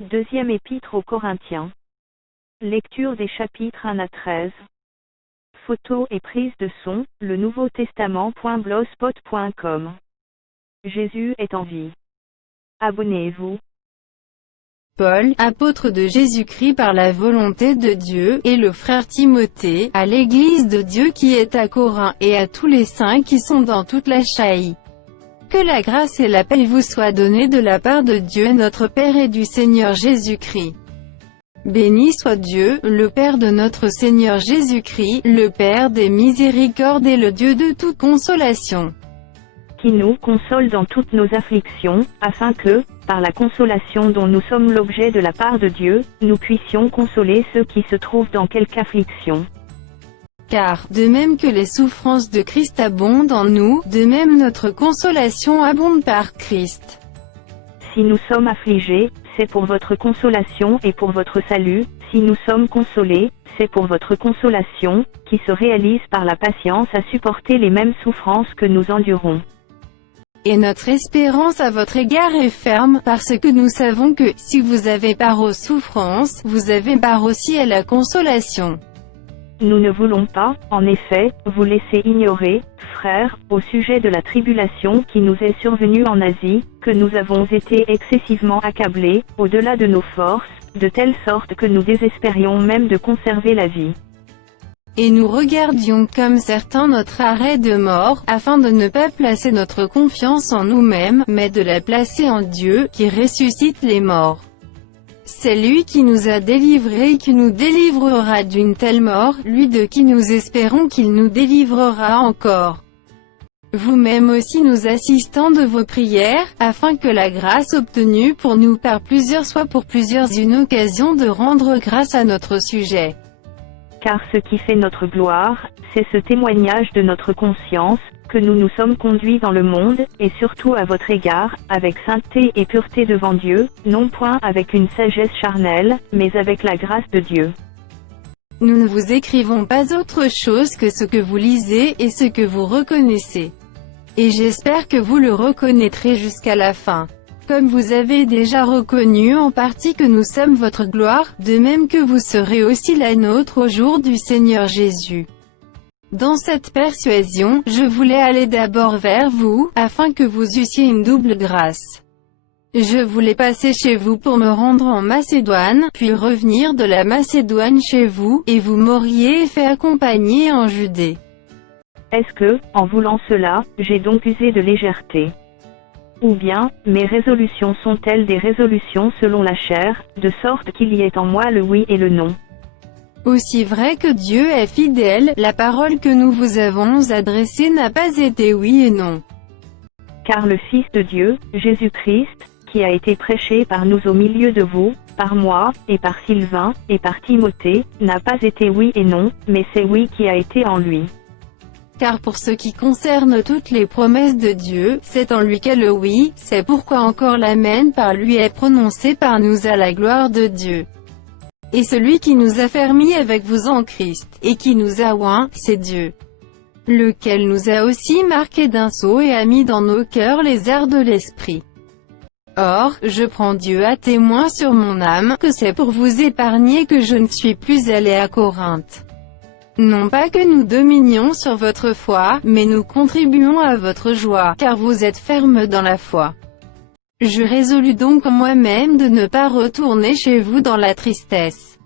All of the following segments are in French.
Deuxième épître aux Corinthiens. Lecture des chapitres 1 à 13. Photos et prise de son, le Nouveau Testament.blogspot.com. Jésus est en vie. Abonnez-vous. Paul, apôtre de Jésus-Christ par la volonté de Dieu, et le frère Timothée, à l'Église de Dieu qui est à Corinthe, et à tous les saints qui sont dans toute l'Achaïe. Que la grâce et la paix vous soient données de la part de Dieu notre Père et du Seigneur Jésus-Christ. Béni soit Dieu, le Père de notre Seigneur Jésus-Christ, le Père des miséricordes et le Dieu de toute consolation, Qui nous console dans toutes nos afflictions, afin que, par la consolation dont nous sommes l'objet de la part de Dieu, nous puissions consoler ceux qui se trouvent dans quelque affliction. Car, de même que les souffrances de Christ abondent en nous, de même notre consolation abonde par Christ. Si nous sommes affligés, c'est pour votre consolation et pour votre salut. Si nous sommes consolés, c'est pour votre consolation, qui se réalise par la patience à supporter les mêmes souffrances que nous endurons. Et notre espérance à votre égard est ferme, parce que nous savons que, si vous avez part aux souffrances, vous avez part aussi à la consolation. Nous ne voulons pas, en effet, vous laisser ignorer, frères, au sujet de la tribulation qui nous est survenue en Asie, que nous avons été excessivement accablés, au-delà de nos forces, de telle sorte que nous désespérions même de conserver la vie. Et nous regardions comme certains notre arrêt de mort, afin de ne pas placer notre confiance en nous-mêmes, mais de la placer en Dieu, qui ressuscite les morts. C'est lui qui nous a délivrés et qui nous délivrera d'une telle mort, lui de qui nous espérons qu'il nous délivrera encore. Vous-même aussi nous assistants de vos prières, afin que la grâce obtenue pour nous par plusieurs soit pour plusieurs une occasion de rendre grâce à notre sujet. Car ce qui fait notre gloire, c'est ce témoignage de notre conscience, que nous nous sommes conduits dans le monde, et surtout à votre égard, avec sainteté et pureté devant Dieu, non point avec une sagesse charnelle, mais avec la grâce de Dieu. Nous ne vous écrivons pas autre chose que ce que vous lisez et ce que vous reconnaissez. Et j'espère que vous le reconnaîtrez jusqu'à la fin. Comme vous avez déjà reconnu en partie que nous sommes votre gloire, de même que vous serez aussi la nôtre au jour du Seigneur Jésus. Dans cette persuasion, je voulais aller d'abord vers vous, afin que vous eussiez une double grâce. Je voulais passer chez vous pour me rendre en Macédoine, puis revenir de la Macédoine chez vous, et vous m'auriez fait accompagner en Judée. Est-ce que, en voulant cela, j'ai donc usé de légèreté? Ou bien, mes résolutions sont-elles des résolutions selon la chair, de sorte qu'il y ait en moi le oui et le non? Aussi vrai que Dieu est fidèle, la parole que nous vous avons adressée n'a pas été oui et non. Car le Fils de Dieu, Jésus-Christ, qui a été prêché par nous au milieu de vous, par moi, et par Sylvain, et par Timothée, n'a pas été oui et non, mais c'est oui qui a été en lui. Car pour ce qui concerne toutes les promesses de Dieu, c'est en lui qu'est le oui, c'est pourquoi encore l'amen par lui est prononcé par nous à la gloire de Dieu. Et celui qui nous a fermis avec vous en Christ, et qui nous a oints, c'est Dieu. Lequel nous a aussi marqués d'un sceau et a mis dans nos cœurs les airs de l'Esprit. Or, je prends Dieu à témoin sur mon âme, que c'est pour vous épargner que je ne suis plus allé à Corinthe. Non pas que nous dominions sur votre foi, mais nous contribuons à votre joie, car vous êtes fermes dans la foi. Je résolus donc en moi-même de ne pas retourner chez vous dans la tristesse.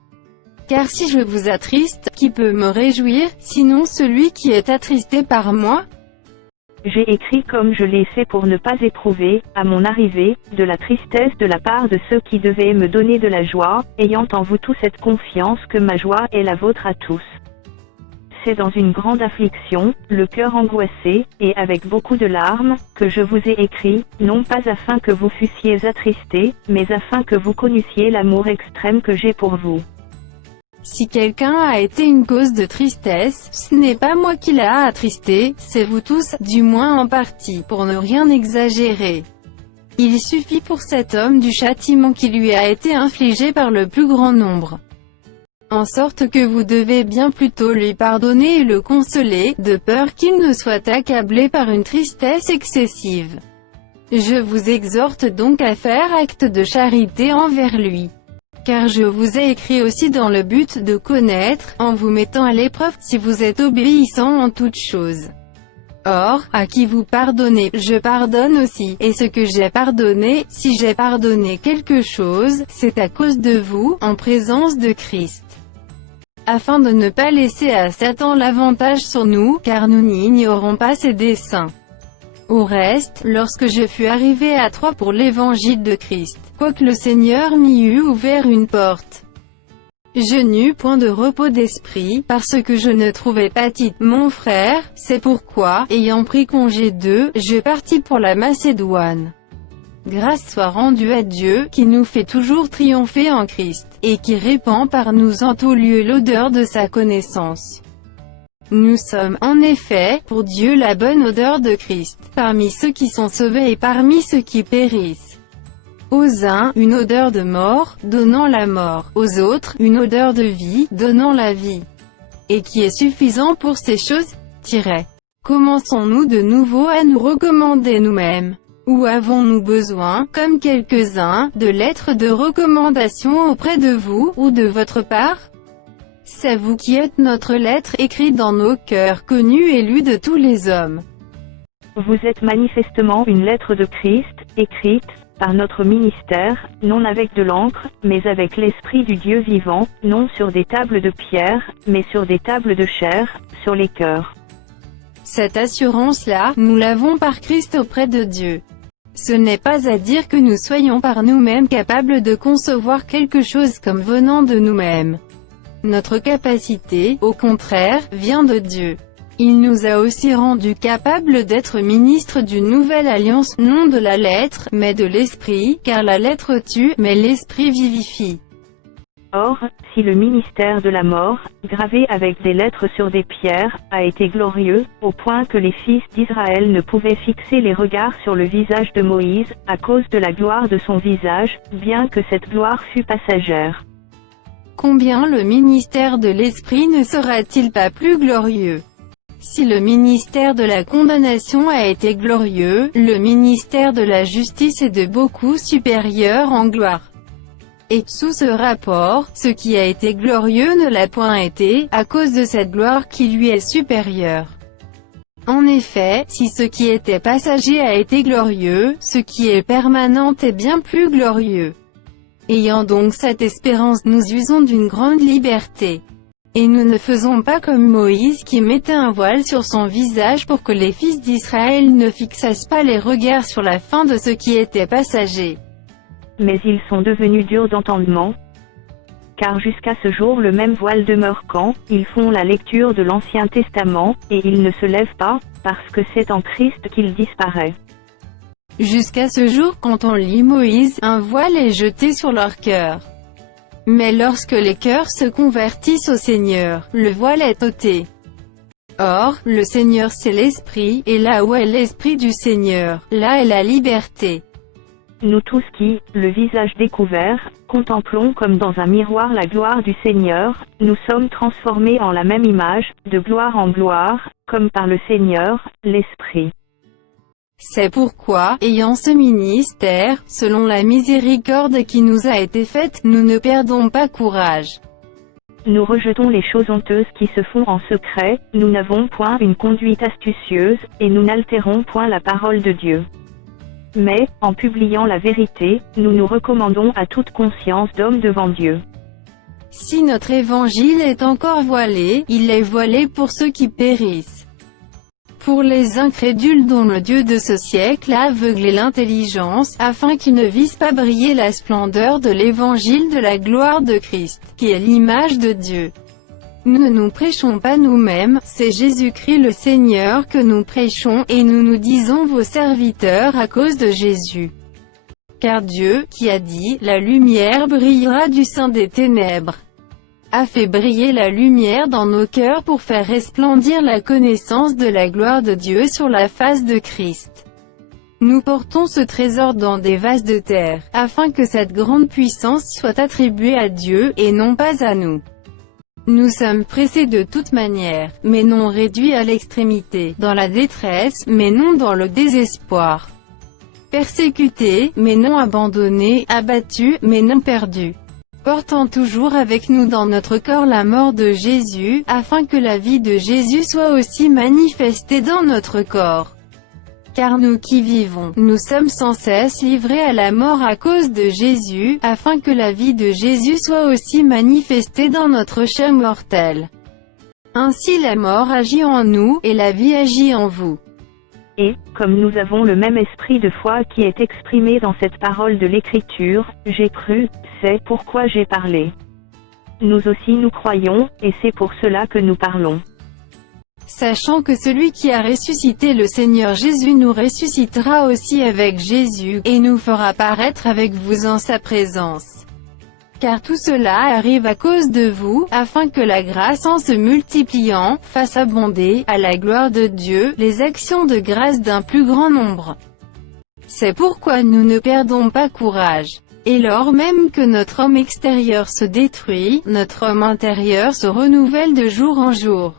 Car si je vous attriste, qui peut me réjouir, sinon celui qui est attristé par moi? J'ai écrit comme je l'ai fait pour ne pas éprouver, à mon arrivée, de la tristesse de la part de ceux qui devaient me donner de la joie, ayant en vous tous cette confiance que ma joie est la vôtre à tous. C'est dans une grande affliction, le cœur angoissé, et avec beaucoup de larmes, que je vous ai écrit, non pas afin que vous fussiez attristés, mais afin que vous connussiez l'amour extrême que j'ai pour vous. Si quelqu'un a été une cause de tristesse, ce n'est pas moi qui l'a attristé, c'est vous tous, du moins en partie, pour ne rien exagérer. Il suffit pour cet homme du châtiment qui lui a été infligé par le plus grand nombre. En sorte que vous devez bien plutôt lui pardonner et le consoler, de peur qu'il ne soit accablé par une tristesse excessive. Je vous exhorte donc à faire acte de charité envers lui. Car je vous ai écrit aussi dans le but de connaître, en vous mettant à l'épreuve, si vous êtes obéissant en toutes choses. Or, à qui vous pardonnez, je pardonne aussi, et ce que j'ai pardonné, si j'ai pardonné quelque chose, c'est à cause de vous, en présence de Christ. Afin de ne pas laisser à Satan l'avantage sur nous, car nous n'ignorons pas ses desseins. Au reste, lorsque je fus arrivé à Troie pour l'évangile de Christ, quoique le Seigneur m'y eût ouvert une porte, je n'eus point de repos d'esprit, parce que je ne trouvais pas Tite, mon frère, c'est pourquoi, ayant pris congé d'eux, je partis pour la Macédoine. Grâce soit rendue à Dieu, qui nous fait toujours triompher en Christ, et qui répand par nous en tout lieu l'odeur de sa connaissance. Nous sommes, en effet, pour Dieu la bonne odeur de Christ, parmi ceux qui sont sauvés et parmi ceux qui périssent. Aux uns, une odeur de mort, donnant la mort, aux autres, une odeur de vie, donnant la vie. Et qui est suffisant pour ces choses. Commençons-nous de nouveau à nous recommander nous-mêmes? Ou avons-nous besoin, comme quelques-uns, de lettres de recommandation auprès de vous, ou de votre part? C'est vous qui êtes notre lettre écrite dans nos cœurs, connue et lue de tous les hommes. Vous êtes manifestement une lettre de Christ, écrite, par notre ministère, non avec de l'encre, mais avec l'Esprit du Dieu vivant, non sur des tables de pierre, mais sur des tables de chair, sur les cœurs. Cette assurance-là, nous l'avons par Christ auprès de Dieu. Ce n'est pas à dire que nous soyons par nous-mêmes capables de concevoir quelque chose comme venant de nous-mêmes. Notre capacité, au contraire, vient de Dieu. Il nous a aussi rendus capables d'être ministres d'une nouvelle alliance, non de la lettre, mais de l'esprit, car la lettre tue, mais l'esprit vivifie. Or, si le ministère de la mort, gravé avec des lettres sur des pierres, a été glorieux, au point que les fils d'Israël ne pouvaient fixer les regards sur le visage de Moïse, à cause de la gloire de son visage, bien que cette gloire fût passagère. Combien le ministère de l'Esprit ne sera-t-il pas plus glorieux? Si le ministère de la condamnation a été glorieux, le ministère de la justice est de beaucoup supérieur en gloire. Et sous ce rapport, ce qui a été glorieux ne l'a point été, à cause de cette gloire qui lui est supérieure. En effet, si ce qui était passager a été glorieux, ce qui est permanent est bien plus glorieux. Ayant donc cette espérance, nous usons d'une grande liberté. Et nous ne faisons pas comme Moïse qui mettait un voile sur son visage pour que les fils d'Israël ne fixassent pas les regards sur la fin de ce qui était passager. Mais ils sont devenus durs d'entendement, car jusqu'à ce jour le même voile demeure quand ils font la lecture de l'Ancien Testament, et ils ne se lèvent pas, parce que c'est en Christ qu'il disparaît. Jusqu'à ce jour, quand on lit Moïse, un voile est jeté sur leur cœur. Mais lorsque les cœurs se convertissent au Seigneur, le voile est ôté. Or, le Seigneur c'est l'Esprit, et là où est l'Esprit du Seigneur, là est la liberté. Nous tous qui, le visage découvert, contemplons comme dans un miroir la gloire du Seigneur, nous sommes transformés en la même image, de gloire en gloire, comme par le Seigneur, l'Esprit. C'est pourquoi, ayant ce ministère, selon la miséricorde qui nous a été faite, nous ne perdons pas courage. Nous rejetons les choses honteuses qui se font en secret, nous n'avons point une conduite astucieuse, et nous n'altérons point la parole de Dieu. Mais, en publiant la vérité, nous nous recommandons à toute conscience d'homme devant Dieu. Si notre évangile est encore voilé, il est voilé pour ceux qui périssent. Pour les incrédules dont le Dieu de ce siècle a aveuglé l'intelligence, afin qu'ils ne vissent pas briller la splendeur de l'évangile de la gloire de Christ, qui est l'image de Dieu. Nous ne nous prêchons pas nous-mêmes, c'est Jésus-Christ le Seigneur que nous prêchons, et nous nous disons vos serviteurs à cause de Jésus. Car Dieu, qui a dit, la lumière brillera du sein des ténèbres, a fait briller la lumière dans nos cœurs pour faire resplendir la connaissance de la gloire de Dieu sur la face de Christ. Nous portons ce trésor dans des vases de terre, afin que cette grande puissance soit attribuée à Dieu, et non pas à nous. Nous sommes pressés de toute manière, mais non réduits à l'extrémité, dans la détresse, mais non dans le désespoir. persécutés, mais non abandonnés, abattus, mais non perdus. Portant toujours avec nous dans notre corps la mort de Jésus, afin que la vie de Jésus soit aussi manifestée dans notre corps. Car nous qui vivons, nous sommes sans cesse livrés à la mort à cause de Jésus, afin que la vie de Jésus soit aussi manifestée dans notre chair mortelle. Ainsi la mort agit en nous, et la vie agit en vous. Et, comme nous avons le même esprit de foi qui est exprimé dans cette parole de l'Écriture, j'ai cru, c'est pourquoi j'ai parlé. Nous aussi nous croyons, et c'est pour cela que nous parlons. Sachant que celui qui a ressuscité le Seigneur Jésus nous ressuscitera aussi avec Jésus, et nous fera paraître avec vous en sa présence. Car tout cela arrive à cause de vous, afin que la grâce en se multipliant, fasse abonder, à la gloire de Dieu, les actions de grâce d'un plus grand nombre. C'est pourquoi nous ne perdons pas courage. Et lors même que notre homme extérieur se détruit, notre homme intérieur se renouvelle de jour en jour.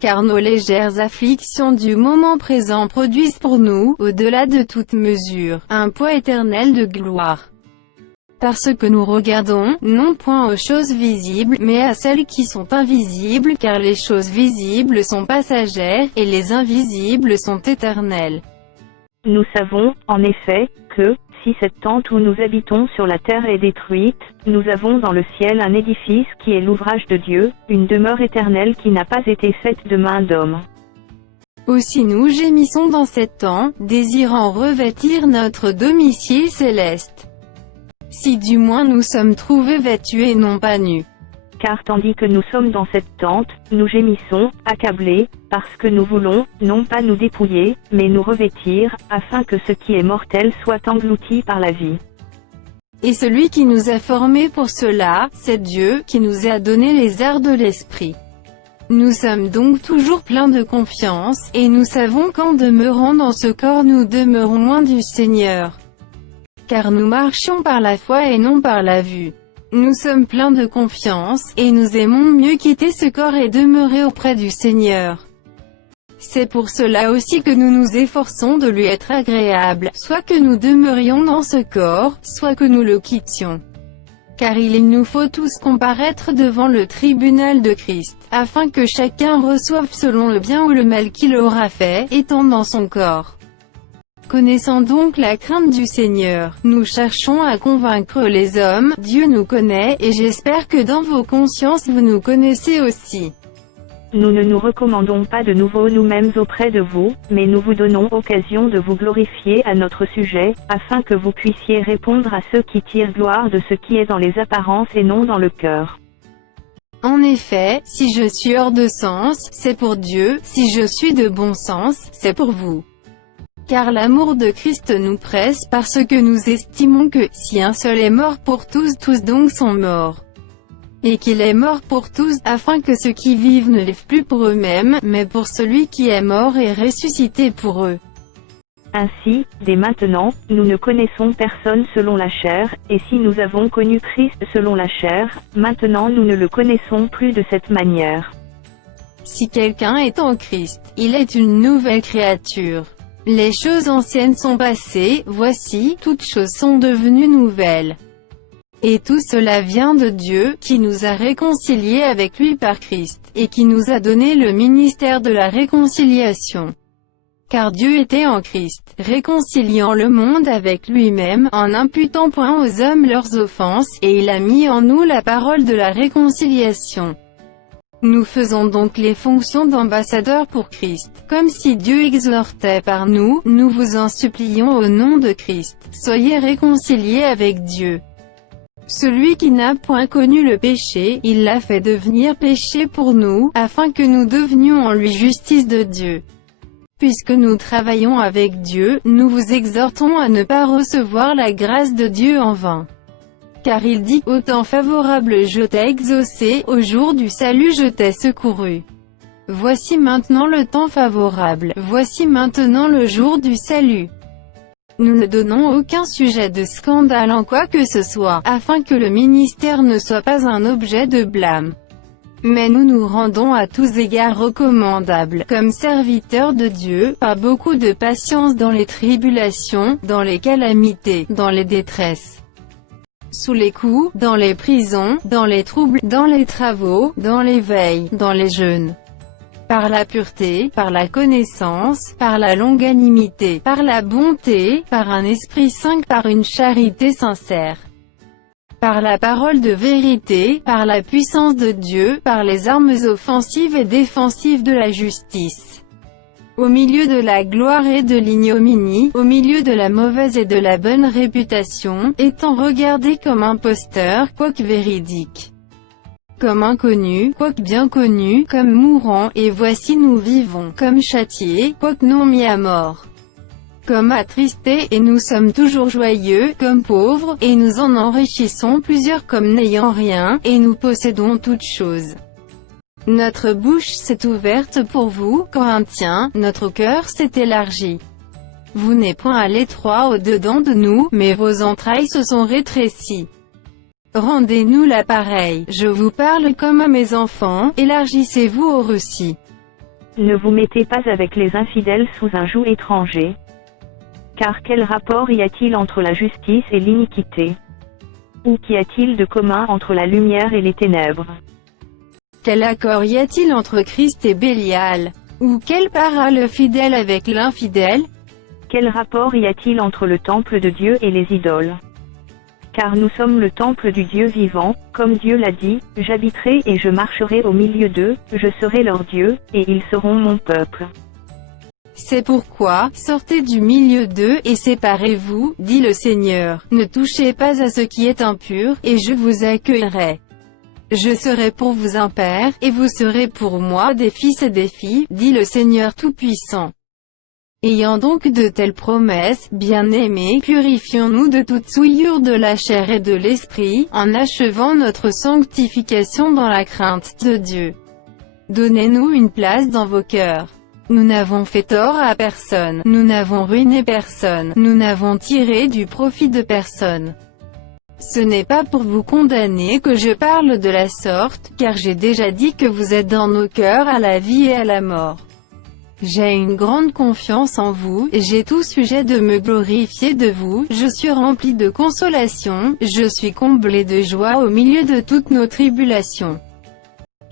Car nos légères afflictions du moment présent produisent pour nous, au-delà de toute mesure, un poids éternel de gloire. Parce que nous regardons, non point aux choses visibles, mais à celles qui sont invisibles, car les choses visibles sont passagères, et les invisibles sont éternelles. Nous savons, en effet, que, si cette tente où nous habitons sur la terre est détruite, nous avons dans le ciel un édifice qui est l'ouvrage de Dieu, une demeure éternelle qui n'a pas été faite de main d'homme. Aussi nous gémissons dans cette tente, désirant revêtir notre domicile céleste. Si du moins nous sommes trouvés vêtus et non pas nus. Car tandis que nous sommes dans cette tente, nous gémissons, accablés, parce que nous voulons, non pas nous dépouiller, mais nous revêtir, afin que ce qui est mortel soit englouti par la vie. Et celui qui nous a formés pour cela, c'est Dieu, qui nous a donné les arts de l'esprit. Nous sommes donc toujours pleins de confiance, et nous savons qu'en demeurant dans ce corps nous demeurons loin du Seigneur. Car nous marchons par la foi et non par la vue. Nous sommes pleins de confiance, et nous aimons mieux quitter ce corps et demeurer auprès du Seigneur. C'est pour cela aussi que nous nous efforçons de lui être agréables, soit que nous demeurions dans ce corps, soit que nous le quittions. Car il nous faut tous comparaître devant le tribunal de Christ, afin que chacun reçoive selon le bien ou le mal qu'il aura fait, étant dans son corps. Connaissant donc la crainte du Seigneur, nous cherchons à convaincre les hommes, Dieu nous connaît, et j'espère que dans vos consciences vous nous connaissez aussi. Nous ne nous recommandons pas de nouveau nous-mêmes auprès de vous, mais nous vous donnons occasion de vous glorifier à notre sujet, afin que vous puissiez répondre à ceux qui tirent gloire de ce qui est dans les apparences et non dans le cœur. En effet, si je suis hors de sens, c'est pour Dieu, si je suis de bon sens, c'est pour vous. Car l'amour de Christ nous presse parce que nous estimons que, si un seul est mort pour tous, tous donc sont morts. Et qu'il est mort pour tous, afin que ceux qui vivent ne vivent plus pour eux-mêmes, mais pour celui qui est mort et ressuscité pour eux. Ainsi, dès maintenant, nous ne connaissons personne selon la chair, et si nous avons connu Christ selon la chair, maintenant nous ne le connaissons plus de cette manière. Si quelqu'un est en Christ, il est une nouvelle créature. Les choses anciennes sont passées, voici, toutes choses sont devenues nouvelles. Et tout cela vient de Dieu, qui nous a réconciliés avec lui par Christ, et qui nous a donné le ministère de la réconciliation. Car Dieu était en Christ, réconciliant le monde avec lui-même, en n'imputant point aux hommes leurs offenses, et il a mis en nous la parole de la réconciliation. Nous faisons donc les fonctions d'ambassadeurs pour Christ, comme si Dieu exhortait par nous, nous vous en supplions au nom de Christ, soyez réconciliés avec Dieu. Celui qui n'a point connu le péché, il l'a fait devenir péché pour nous, afin que nous devenions en lui justice de Dieu. Puisque nous travaillons avec Dieu, nous vous exhortons à ne pas recevoir la grâce de Dieu en vain. Car il dit, au temps favorable je t'ai exaucé, au jour du salut je t'ai secouru. Voici maintenant le temps favorable, voici maintenant le jour du salut. Nous ne donnons aucun sujet de scandale en quoi que ce soit, afin que le ministère ne soit pas un objet de blâme. Mais nous nous rendons à tous égards recommandables, comme serviteurs de Dieu, par beaucoup de patience dans les tribulations, dans les calamités, dans les détresses, sous les coups, dans les prisons, dans les troubles, dans les travaux, dans les veilles, dans les jeûnes, par la pureté, par la connaissance, par la longanimité, par la bonté, par un esprit saint, par une charité sincère, par la parole de vérité, par la puissance de Dieu, par les armes offensives et défensives de la justice, au milieu de la gloire et de l'ignominie, au milieu de la mauvaise et de la bonne réputation, étant regardé comme imposteur, quoique véridique, comme inconnu, quoique bien connu, comme mourant, et voici nous vivons, comme châtiés, quoique non mis à mort, comme attristés, et nous sommes toujours joyeux, comme pauvres, et nous en enrichissons plusieurs comme n'ayant rien, et nous possédons toutes choses. Notre bouche s'est ouverte pour vous, Corinthiens, notre cœur s'est élargi. Vous n'êtes point à l'étroit au-dedans de nous, mais vos entrailles se sont rétrécies. Rendez-nous l'appareil, je vous parle comme à mes enfants, élargissez-vous au Russie. Ne vous mettez pas avec les infidèles sous un joug étranger. Car quel rapport y a-t-il entre la justice et l'iniquité? Ou qu'y a-t-il de commun entre la lumière et les ténèbres? Quel accord y a-t-il entre Christ et Bélial? Ou quelle part a le fidèle avec l'infidèle? Quel rapport y a-t-il entre le temple de Dieu et les idoles? Car nous sommes le temple du Dieu vivant, comme Dieu l'a dit, j'habiterai et je marcherai au milieu d'eux, je serai leur Dieu, et ils seront mon peuple. C'est pourquoi, sortez du milieu d'eux, et séparez-vous, dit le Seigneur, ne touchez pas à ce qui est impur, et je vous accueillerai. Je serai pour vous un père, et vous serez pour moi des fils et des filles, dit le Seigneur Tout-Puissant. Ayant donc de telles promesses, bien-aimés, purifions-nous de toute souillure de la chair et de l'esprit, en achevant notre sanctification dans la crainte de Dieu. Donnez-nous une place dans vos cœurs. Nous n'avons fait tort à personne, nous n'avons ruiné personne, nous n'avons tiré du profit de personne. Ce n'est pas pour vous condamner que je parle de la sorte, car j'ai déjà dit que vous êtes dans nos cœurs à la vie et à la mort. J'ai une grande confiance en vous, et j'ai tout sujet de me glorifier de vous, je suis rempli de consolation, je suis comblé de joie au milieu de toutes nos tribulations.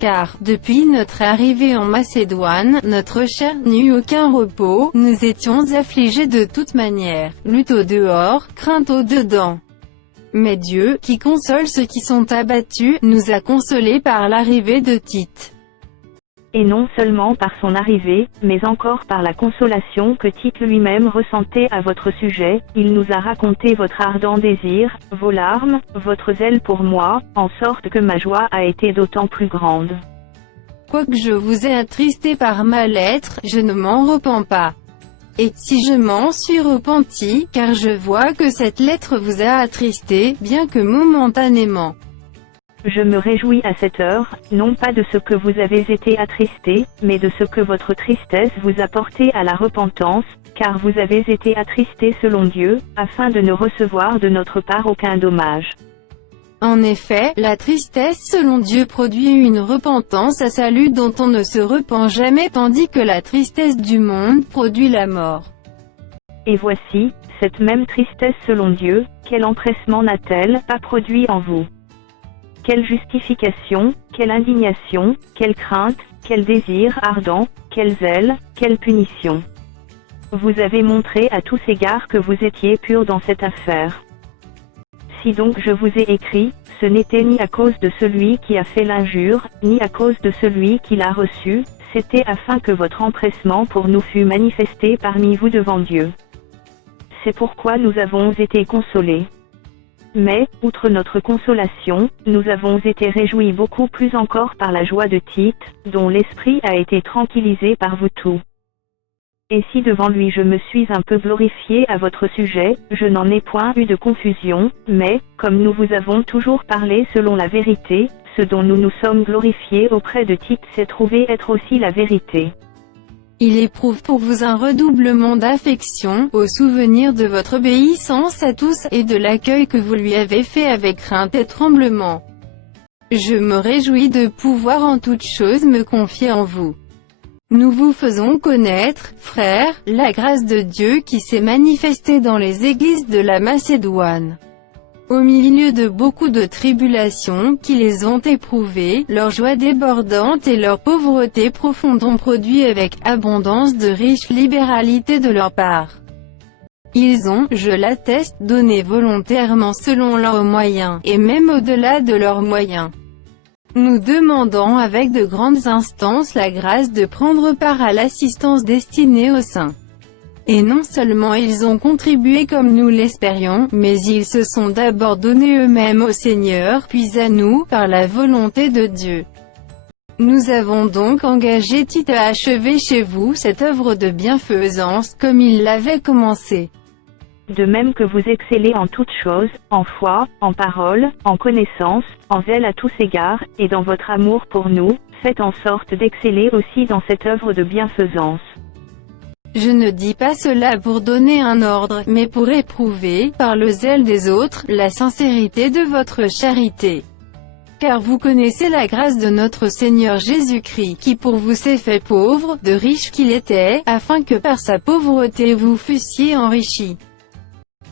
Car, depuis notre arrivée en Macédoine, notre chair n'eut aucun repos, nous étions affligés de toute manière, lutte au dehors, crainte au dedans. Mais Dieu, qui console ceux qui sont abattus, nous a consolés par l'arrivée de Tite. Et non seulement par son arrivée, mais encore par la consolation que Tite lui-même ressentait à votre sujet, il nous a raconté votre ardent désir, vos larmes, votre zèle pour moi, en sorte que ma joie a été d'autant plus grande. Quoique je vous ai attristé par ma lettre, je ne m'en repens pas. Et si je m'en suis repenti, car je vois que cette lettre vous a attristé, bien que momentanément. Je me réjouis à cette heure, non pas de ce que vous avez été attristé, mais de ce que votre tristesse vous a porté à la repentance, car vous avez été attristé selon Dieu, afin de ne recevoir de notre part aucun dommage. En effet, la tristesse selon Dieu produit une repentance à salut dont on ne se repent jamais, tandis que la tristesse du monde produit la mort. Et voici, cette même tristesse selon Dieu, quel empressement n'a-t-elle pas produit en vous? Quelle justification, quelle indignation, quelle crainte, quel désir ardent, quel zèle, quelle punition. Vous avez montré à tous égards que vous étiez pur dans cette affaire. Si donc je vous ai écrit, ce n'était ni à cause de celui qui a fait l'injure, ni à cause de celui qui l'a reçu, c'était afin que votre empressement pour nous fût manifesté parmi vous devant Dieu. C'est pourquoi nous avons été consolés. Mais, outre notre consolation, nous avons été réjouis beaucoup plus encore par la joie de Tite, dont l'esprit a été tranquillisé par vous tous. Et si devant lui je me suis un peu glorifié à votre sujet, je n'en ai point eu de confusion, mais, comme nous vous avons toujours parlé selon la vérité, ce dont nous nous sommes glorifiés auprès de Tite s'est trouvé être aussi la vérité. Il éprouve pour vous un redoublement d'affection, au souvenir de votre obéissance à tous, et de l'accueil que vous lui avez fait avec crainte et tremblement. Je me réjouis de pouvoir en toutes choses me confier en vous. Nous vous faisons connaître, frères, la grâce de Dieu qui s'est manifestée dans les églises de la Macédoine. Au milieu de beaucoup de tribulations qui les ont éprouvées, leur joie débordante et leur pauvreté profonde ont produit avec abondance de riches libéralités de leur part. Ils ont, je l'atteste, donné volontairement selon leurs moyens, et même au-delà de leurs moyens. Nous demandons avec de grandes instances la grâce de prendre part à l'assistance destinée aux saints. Et non seulement ils ont contribué comme nous l'espérions, mais ils se sont d'abord donnés eux-mêmes au Seigneur, puis à nous, par la volonté de Dieu. Nous avons donc engagé Tite à achever chez vous cette œuvre de bienfaisance, comme il l'avait commencé. De même que vous excellez en toutes choses, en foi, en parole, en connaissance, en zèle à tous égards, et dans votre amour pour nous, faites en sorte d'exceller aussi dans cette œuvre de bienfaisance. Je ne dis pas cela pour donner un ordre, mais pour éprouver, par le zèle des autres, la sincérité de votre charité. Car vous connaissez la grâce de notre Seigneur Jésus-Christ, qui pour vous s'est fait pauvre, de riche qu'il était, afin que par sa pauvreté vous fussiez enrichis.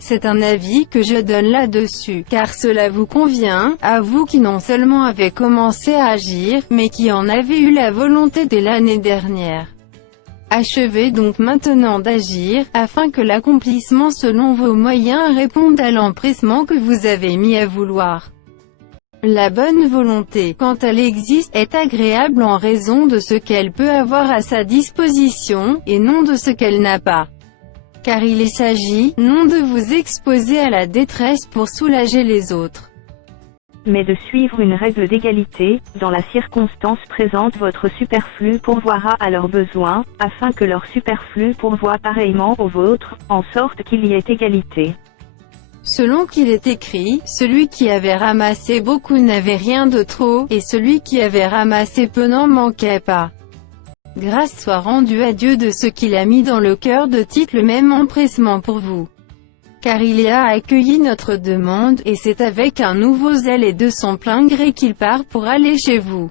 C'est un avis que je donne là-dessus, car cela vous convient, à vous qui non seulement avez commencé à agir, mais qui en avez eu la volonté dès l'année dernière. Achevez donc maintenant d'agir, afin que l'accomplissement selon vos moyens réponde à l'empressement que vous avez mis à vouloir. La bonne volonté, quand elle existe, est agréable en raison de ce qu'elle peut avoir à sa disposition, et non de ce qu'elle n'a pas. Car il s'agit, non de vous exposer à la détresse pour soulager les autres, mais de suivre une règle d'égalité, dans la circonstance présente votre superflu pourvoira à leurs besoins, afin que leur superflu pourvoie pareillement au vôtre, en sorte qu'il y ait égalité. Selon qu'il est écrit, celui qui avait ramassé beaucoup n'avait rien de trop, et celui qui avait ramassé peu n'en manquait pas. Grâce soit rendue à Dieu de ce qu'il a mis dans le cœur de Tite le même empressement pour vous. Car il a accueilli notre demande, et c'est avec un nouveau zèle et de son plein gré qu'il part pour aller chez vous.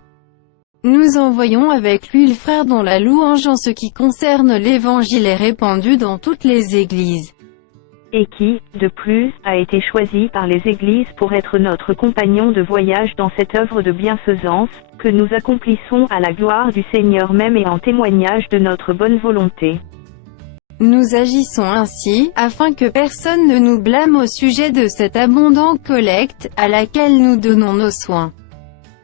Nous envoyons avec lui le frère dont la louange en ce qui concerne l'Évangile est répandue dans toutes les églises. Et qui, de plus, a été choisi par les églises pour être notre compagnon de voyage dans cette œuvre de bienfaisance, que nous accomplissons à la gloire du Seigneur même et en témoignage de notre bonne volonté. Nous agissons ainsi, afin que personne ne nous blâme au sujet de cette abondante collecte, à laquelle nous donnons nos soins.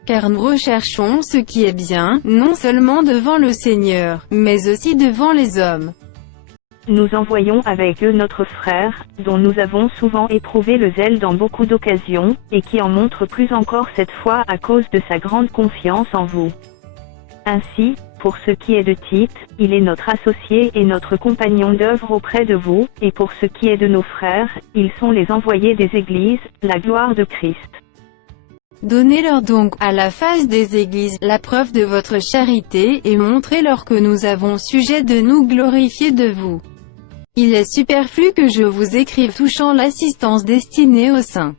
Car nous recherchons ce qui est bien, non seulement devant le Seigneur, mais aussi devant les hommes. Nous envoyons avec eux notre frère, dont nous avons souvent éprouvé le zèle dans beaucoup d'occasions, et qui en montre plus encore cette fois à cause de sa grande confiance en vous. Ainsi, pour ce qui est de Tite, il est notre associé et notre compagnon d'œuvre auprès de vous, et pour ce qui est de nos frères, ils sont les envoyés des églises, la gloire de Christ. Donnez-leur donc, à la face des églises, la preuve de votre charité, et montrez-leur que nous avons sujet de nous glorifier de vous. Il est superflu que je vous écrive touchant l'assistance destinée aux saints.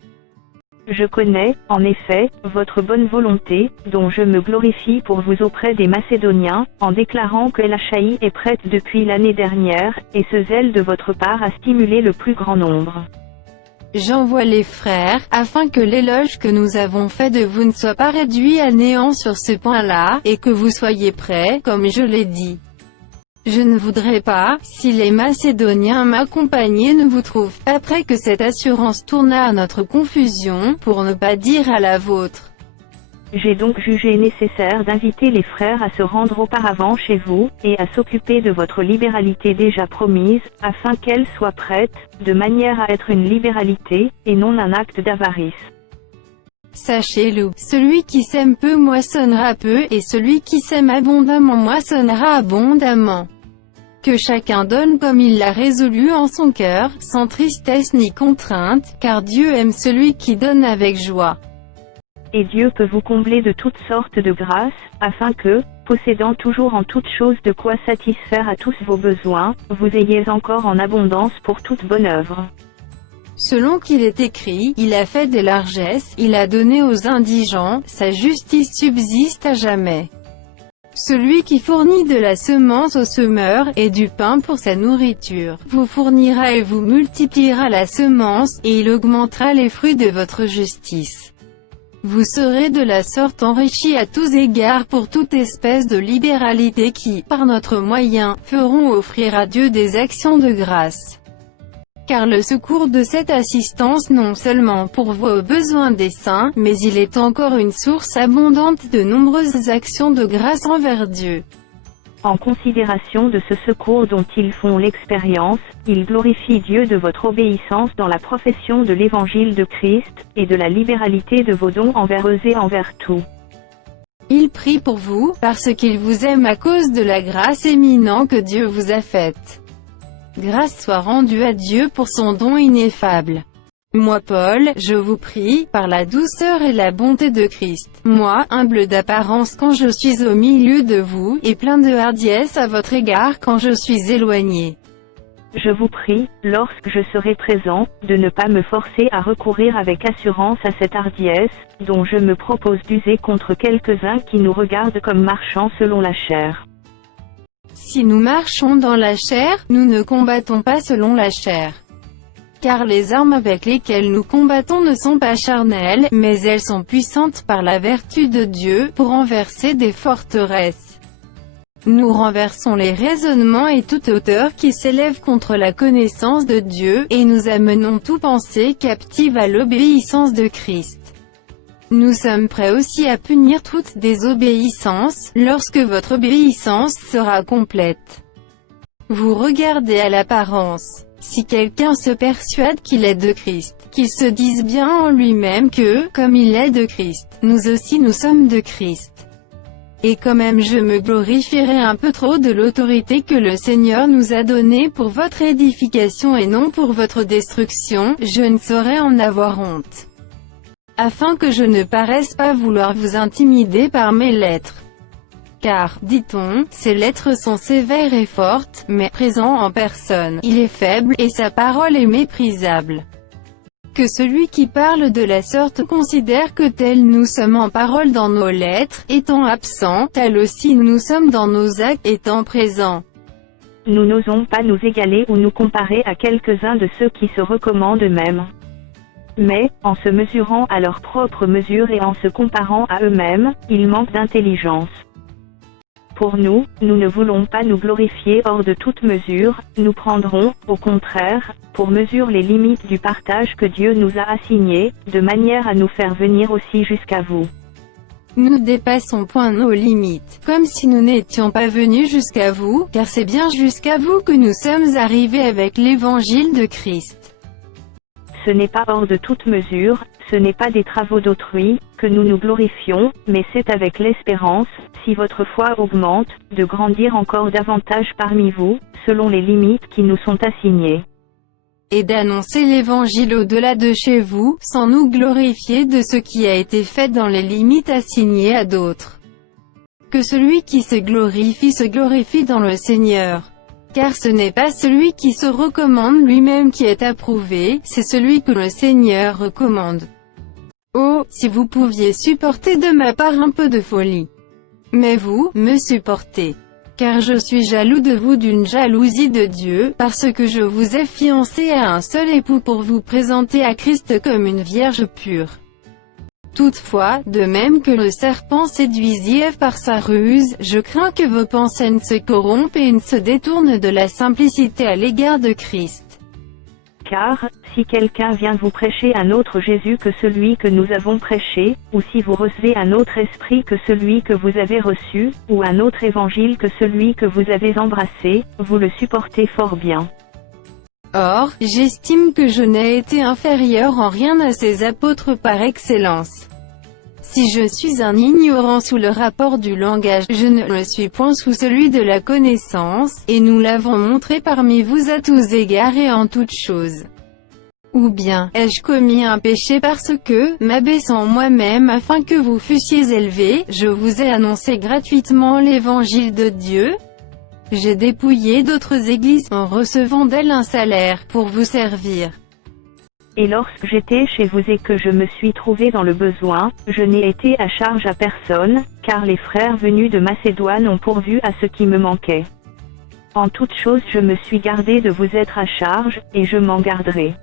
Je connais, en effet, votre bonne volonté, dont je me glorifie pour vous auprès des Macédoniens, en déclarant que l'Achaïe est prête depuis l'année dernière, et ce zèle de votre part a stimulé le plus grand nombre. J'envoie les frères, afin que l'éloge que nous avons fait de vous ne soit pas réduit à néant sur ce point-là, et que vous soyez prêts, comme je l'ai dit. Je ne voudrais pas, si les Macédoniens m'accompagnaient ne vous trouvent, après que cette assurance tourna à notre confusion, pour ne pas dire à la vôtre. J'ai donc jugé nécessaire d'inviter les frères à se rendre auparavant chez vous, et à s'occuper de votre libéralité déjà promise, afin qu'elle soit prête, de manière à être une libéralité, et non un acte d'avarice. Sachez-le, celui qui sème peu moissonnera peu, et celui qui sème abondamment moissonnera abondamment. Que chacun donne comme il l'a résolu en son cœur, sans tristesse ni contrainte, car Dieu aime celui qui donne avec joie. Et Dieu peut vous combler de toutes sortes de grâces, afin que, possédant toujours en toutes choses de quoi satisfaire à tous vos besoins, vous ayez encore en abondance pour toute bonne œuvre. Selon qu'il est écrit, il a fait des largesses, il a donné aux indigents, sa justice subsiste à jamais. Celui qui fournit de la semence au semeur, et du pain pour sa nourriture, vous fournira et vous multipliera la semence, et il augmentera les fruits de votre justice. Vous serez de la sorte enrichis à tous égards pour toute espèce de libéralité qui, par notre moyen, feront offrir à Dieu des actions de grâce. Car le secours de cette assistance non seulement pourvoit aux besoins des saints, mais il est encore une source abondante de nombreuses actions de grâce envers Dieu. En considération de ce secours dont ils font l'expérience, ils glorifient Dieu de votre obéissance dans la profession de l'évangile de Christ, et de la libéralité de vos dons envers eux et envers tout. Il prie pour vous, parce qu'il vous aime à cause de la grâce éminente que Dieu vous a faite. Grâce soit rendue à Dieu pour son don ineffable. Moi Paul, je vous prie, par la douceur et la bonté de Christ, moi, humble d'apparence quand je suis au milieu de vous, et plein de hardiesse à votre égard quand je suis éloigné. Je vous prie, lorsque je serai présent, de ne pas me forcer à recourir avec assurance à cette hardiesse, dont je me propose d'user contre quelques-uns qui nous regardent comme marchant selon la chair. Si nous marchons dans la chair, nous ne combattons pas selon la chair. Car les armes avec lesquelles nous combattons ne sont pas charnelles, mais elles sont puissantes par la vertu de Dieu, pour renverser des forteresses. Nous renversons les raisonnements et toute hauteur qui s'élève contre la connaissance de Dieu, et nous amenons toute pensée captive à l'obéissance de Christ. Nous sommes prêts aussi à punir toute désobéissance, lorsque votre obéissance sera complète. Vous regardez à l'apparence. Si quelqu'un se persuade qu'il est de Christ, qu'il se dise bien en lui-même que, comme il est de Christ, nous aussi nous sommes de Christ. Et quand même je me glorifierai un peu trop de l'autorité que le Seigneur nous a donnée pour votre édification et non pour votre destruction, je ne saurais en avoir honte. Afin que je ne paraisse pas vouloir vous intimider par mes lettres. Car, dit-on, ces lettres sont sévères et fortes, mais, présent en personne, il est faible, et sa parole est méprisable. Que celui qui parle de la sorte considère que tel nous sommes en parole dans nos lettres, étant absents, tel aussi nous sommes dans nos actes, étant présents. Nous n'osons pas nous égaler ou nous comparer à quelques-uns de ceux qui se recommandent eux-mêmes. Mais, en se mesurant à leur propre mesure et en se comparant à eux-mêmes, ils manquent d'intelligence. Pour nous, nous ne voulons pas nous glorifier hors de toute mesure, nous prendrons, au contraire, pour mesure les limites du partage que Dieu nous a assigné, de manière à nous faire venir aussi jusqu'à vous. Nous dépassons point nos limites, comme si nous n'étions pas venus jusqu'à vous, car c'est bien jusqu'à vous que nous sommes arrivés avec l'évangile de Christ. Ce n'est pas hors de toute mesure, ce n'est pas des travaux d'autrui, que nous nous glorifions, mais c'est avec l'espérance, si votre foi augmente, de grandir encore davantage parmi vous, selon les limites qui nous sont assignées. Et d'annoncer l'évangile au-delà de chez vous, sans nous glorifier de ce qui a été fait dans les limites assignées à d'autres. Que celui qui se glorifie dans le Seigneur. Car ce n'est pas celui qui se recommande lui-même qui est approuvé, c'est celui que le Seigneur recommande. Oh, si vous pouviez supporter de ma part un peu de folie. Mais vous, me supportez. Car je suis jaloux de vous d'une jalousie de Dieu, parce que je vous ai fiancé à un seul époux pour vous présenter à Christ comme une vierge pure. Toutefois, de même que le serpent séduisit Ève par sa ruse, je crains que vos pensées ne se corrompent et ne se détournent de la simplicité à l'égard de Christ. Car, si quelqu'un vient vous prêcher un autre Jésus que celui que nous avons prêché, ou si vous recevez un autre esprit que celui que vous avez reçu, ou un autre évangile que celui que vous avez embrassé, vous le supportez fort bien. Or, j'estime que je n'ai été inférieur en rien à ces apôtres par excellence. Si je suis un ignorant sous le rapport du langage, je ne le suis point sous celui de la connaissance, et nous l'avons montré parmi vous à tous égards et en toutes choses. Ou bien, ai-je commis un péché parce que, m'abaissant moi-même afin que vous fussiez élevés, je vous ai annoncé gratuitement l'évangile de Dieu ? J'ai dépouillé d'autres églises, en recevant d'elles un salaire, pour vous servir. Et lorsque j'étais chez vous et que je me suis trouvé dans le besoin, je n'ai été à charge à personne, car les frères venus de Macédoine ont pourvu à ce qui me manquait. En toute chose je me suis gardé de vous être à charge, et je m'en garderai.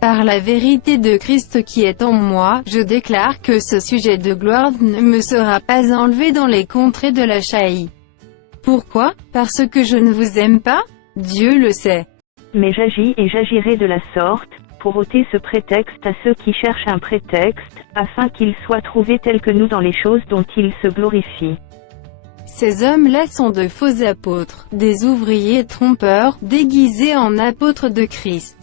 Par la vérité de Christ qui est en moi, je déclare que ce sujet de gloire ne me sera pas enlevé dans les contrées de l'Achaïe. Pourquoi? Parce que je ne vous aime pas? Dieu le sait. Mais j'agis et j'agirai de la sorte, pour ôter ce prétexte à ceux qui cherchent un prétexte, afin qu'ils soient trouvés tels que nous dans les choses dont ils se glorifient. Ces hommes-là sont de faux apôtres, des ouvriers trompeurs, déguisés en apôtres de Christ.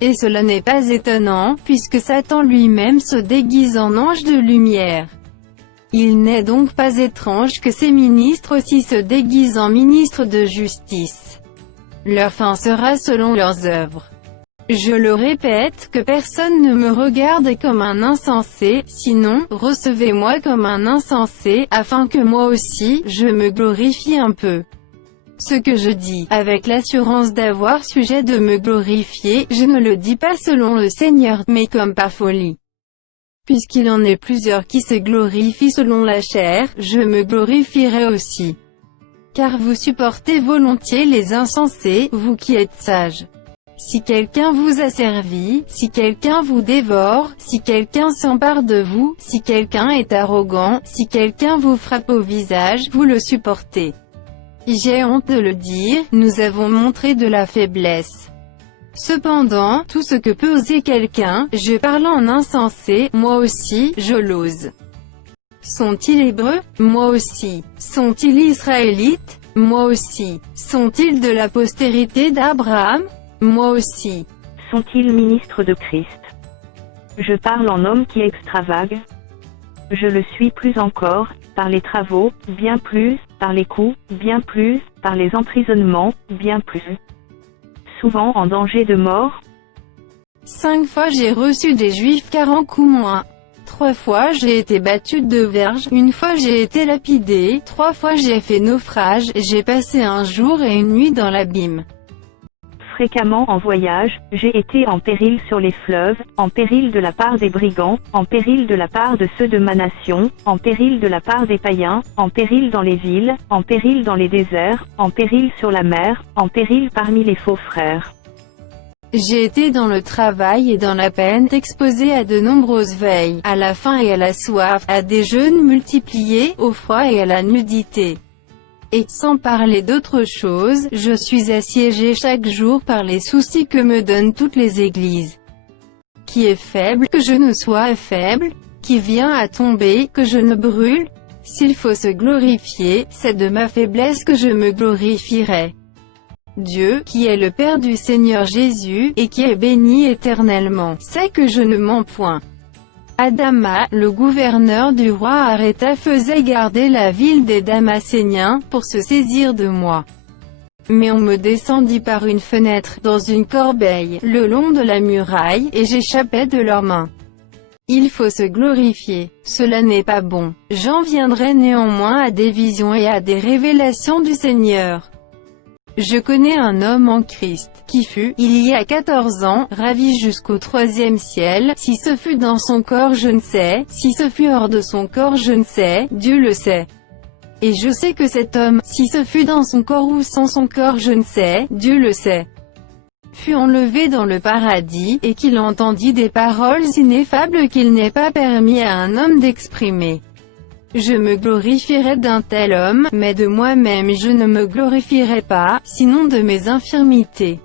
Et cela n'est pas étonnant, puisque Satan lui-même se déguise en ange de lumière. Il n'est donc pas étrange que ces ministres aussi se déguisent en ministres de justice. Leur fin sera selon leurs œuvres. Je le répète, que personne ne me regarde comme un insensé, sinon, recevez-moi comme un insensé, afin que moi aussi, je me glorifie un peu. Ce que je dis, avec l'assurance d'avoir sujet de me glorifier, je ne le dis pas selon le Seigneur, mais comme par folie. Puisqu'il en est plusieurs qui se glorifient selon la chair, je me glorifierai aussi. Car vous supportez volontiers les insensés, vous qui êtes sages. Si quelqu'un vous asservit, si quelqu'un vous dévore, si quelqu'un s'empare de vous, si quelqu'un est arrogant, si quelqu'un vous frappe au visage, vous le supportez. J'ai honte de le dire, nous avons montré de la faiblesse. Cependant, tout ce que peut oser quelqu'un, je parle en insensé, moi aussi, je l'ose. Sont-ils hébreux? Moi aussi. Sont-ils israélites? Moi aussi. Sont-ils de la postérité d'Abraham? Moi aussi. Sont-ils ministres de Christ? Je parle en homme qui extravague. Je le suis plus encore, par les travaux, bien plus, par les coups, bien plus, par les emprisonnements, bien plus. Souvent en danger de mort. 5 fois j'ai reçu des Juifs 40 coups moins. 3 fois j'ai été battu de verge, 1 fois j'ai été lapidé, 3 fois j'ai fait naufrage, j'ai passé un jour et une nuit dans l'abîme. Fréquemment en voyage, j'ai été en péril sur les fleuves, en péril de la part des brigands, en péril de la part de ceux de ma nation, en péril de la part des païens, en péril dans les villes, en péril dans les déserts, en péril sur la mer, en péril parmi les faux frères. J'ai été dans le travail et dans la peine, exposé à de nombreuses veilles, à la faim et à la soif, à des jeûnes multipliés, au froid et à la nudité. Et, sans parler d'autre chose, je suis assiégé chaque jour par les soucis que me donnent toutes les églises. Qui est faible, que je ne sois faible? Qui vient à tomber, que je ne brûle? S'il faut se glorifier, c'est de ma faiblesse que je me glorifierai. Dieu, qui est le Père du Seigneur Jésus, et qui est béni éternellement, sait que je ne mens point. Adama, le gouverneur du roi Aréta faisait garder la ville des Damascéniens, pour se saisir de moi. Mais on me descendit par une fenêtre, dans une corbeille, le long de la muraille, et j'échappais de leurs mains. Il faut se glorifier, cela n'est pas bon. J'en viendrai néanmoins à des visions et à des révélations du Seigneur. Je connais un homme en Christ, qui fut, il y a 14 ans, ravi jusqu'au 3e ciel, si ce fut dans son corps je ne sais, si ce fut hors de son corps je ne sais, Dieu le sait. Et je sais que cet homme, si ce fut dans son corps ou sans son corps je ne sais, Dieu le sait, fut enlevé dans le paradis, et qu'il entendit des paroles ineffables qu'il n'est pas permis à un homme d'exprimer. Je me glorifierai d'un tel homme, mais de moi-même je ne me glorifierai pas, sinon de mes infirmités.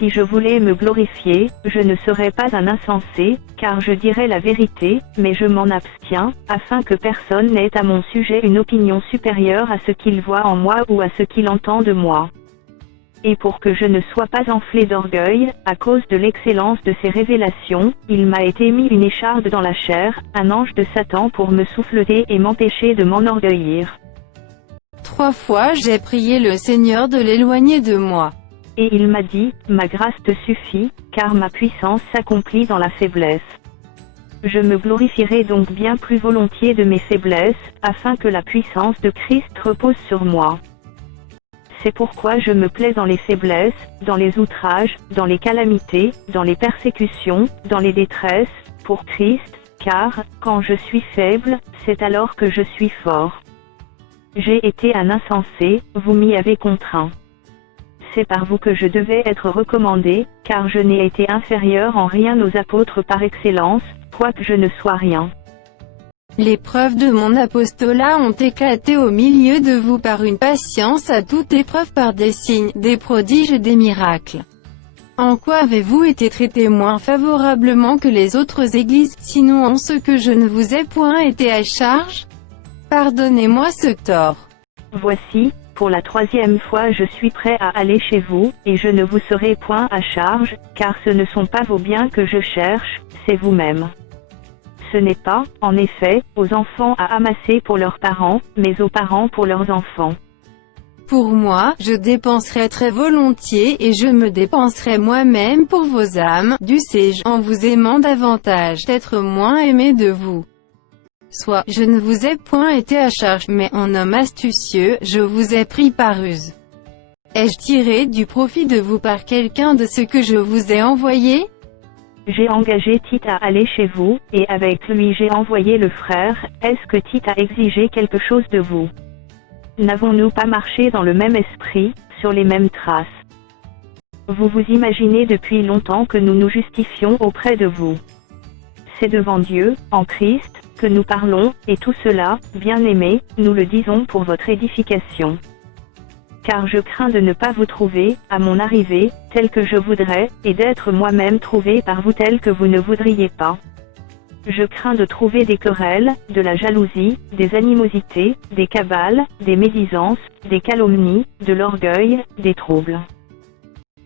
Si je voulais me glorifier, je ne serais pas un insensé, car je dirais la vérité, mais je m'en abstiens, afin que personne n'ait à mon sujet une opinion supérieure à ce qu'il voit en moi ou à ce qu'il entend de moi. Et pour que je ne sois pas enflé d'orgueil, à cause de l'excellence de ces révélations, il m'a été mis une écharde dans la chair, un ange de Satan pour me souffleter et m'empêcher de m'enorgueillir. 3 fois j'ai prié le Seigneur de l'éloigner de moi. Et il m'a dit, ma grâce te suffit, car ma puissance s'accomplit dans la faiblesse. Je me glorifierai donc bien plus volontiers de mes faiblesses, afin que la puissance de Christ repose sur moi. C'est pourquoi je me plais dans les faiblesses, dans les outrages, dans les calamités, dans les persécutions, dans les détresses, pour Christ, car, quand je suis faible, c'est alors que je suis fort. J'ai été un insensé, vous m'y avez contraint. C'est par vous que je devais être recommandé, car je n'ai été inférieur en rien aux apôtres par excellence, quoique je ne sois rien. Les preuves de mon apostolat ont éclaté au milieu de vous par une patience à toute épreuve, par des signes, des prodiges et des miracles. En quoi avez-vous été traité moins favorablement que les autres églises, sinon en ce que je ne vous ai point été à charge? Pardonnez-moi ce tort. Voici, pour la 3e fois je suis prêt à aller chez vous, et je ne vous serai point à charge, car ce ne sont pas vos biens que je cherche, c'est vous-même. Ce n'est pas, en effet, aux enfants à amasser pour leurs parents, mais aux parents pour leurs enfants. Pour moi, je dépenserai très volontiers et je me dépenserai moi-même pour vos âmes, dussé-je, en vous aimant davantage, être moins aimé de vous. Soit, je ne vous ai point été à charge, mais en homme astucieux, je vous ai pris par ruse. Ai-je tiré du profit de vous par quelqu'un de ce que je vous ai envoyé? J'ai engagé Tite à aller chez vous, et avec lui j'ai envoyé le frère. Est-ce que Tite a exigé quelque chose de vous? N'avons-nous pas marché dans le même esprit, sur les mêmes traces? Vous vous imaginez depuis longtemps que nous nous justifions auprès de vous. C'est devant Dieu, en Christ, que nous parlons, et tout cela, bien-aimés, nous le disons pour votre édification. Car je crains de ne pas vous trouver, à mon arrivée, tel que je voudrais, et d'être moi-même trouvé par vous tel que vous ne voudriez pas. Je crains de trouver des querelles, de la jalousie, des animosités, des cabales, des médisances, des calomnies, de l'orgueil, des troubles.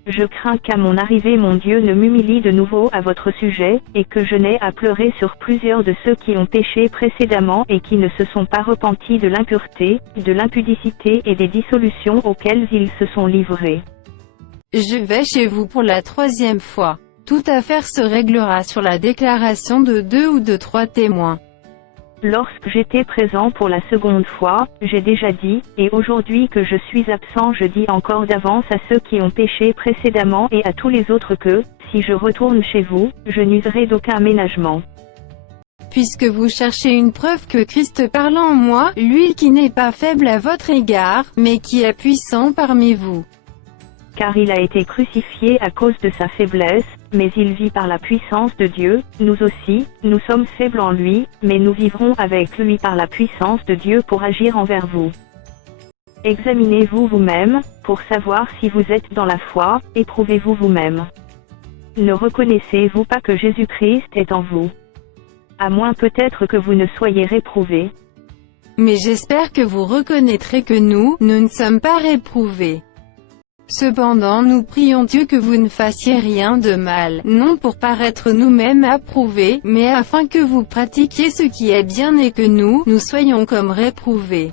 Je crains qu'à mon arrivée mon Dieu ne m'humilie de nouveau à votre sujet, et que je n'aie à pleurer sur plusieurs de ceux qui ont péché précédemment et qui ne se sont pas repentis de l'impureté, de l'impudicité et des dissolutions auxquelles ils se sont livrés. Je vais chez vous pour la 3e fois. Toute affaire se réglera sur la déclaration de 2 ou de 3 témoins. Lorsque j'étais présent pour la 2e fois, j'ai déjà dit, et aujourd'hui que je suis absent je dis encore d'avance à ceux qui ont péché précédemment et à tous les autres que, si je retourne chez vous, je n'userai d'aucun ménagement. Puisque vous cherchez une preuve que Christ parle en moi, lui qui n'est pas faible à votre égard, mais qui est puissant parmi vous. Car il a été crucifié à cause de sa faiblesse, mais il vit par la puissance de Dieu. Nous aussi, nous sommes faibles en lui, mais nous vivrons avec lui par la puissance de Dieu pour agir envers vous. Examinez-vous vous-même, pour savoir si vous êtes dans la foi, éprouvez-vous vous-même. Ne reconnaissez-vous pas que Jésus-Christ est en vous? À moins peut-être que vous ne soyez réprouvés. Mais j'espère que vous reconnaîtrez que nous ne sommes pas réprouvés. Cependant nous prions Dieu que vous ne fassiez rien de mal, non pour paraître nous-mêmes approuvés, mais afin que vous pratiquiez ce qui est bien et que nous soyons comme réprouvés.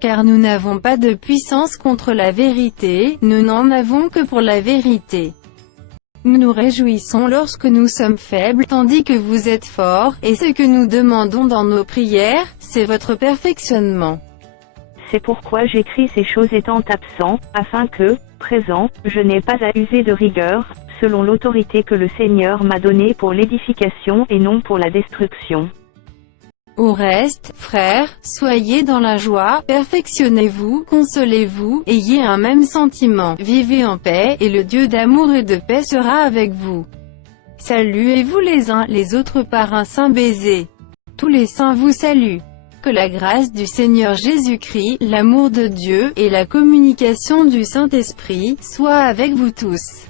Car nous n'avons pas de puissance contre la vérité, nous n'en avons que pour la vérité. Nous nous réjouissons lorsque nous sommes faibles, tandis que vous êtes forts, et ce que nous demandons dans nos prières, c'est votre perfectionnement. C'est pourquoi j'écris ces choses étant absent, afin que, présent, je n'ai pas à user de rigueur, selon l'autorité que le Seigneur m'a donnée pour l'édification et non pour la destruction. Au reste, frères, soyez dans la joie, perfectionnez-vous, consolez-vous, ayez un même sentiment, vivez en paix, et le Dieu d'amour et de paix sera avec vous. Saluez-vous les uns les autres par un saint baiser. Tous les saints vous saluent. Que la grâce du Seigneur Jésus-Christ, l'amour de Dieu, et la communication du Saint-Esprit, soient avec vous tous.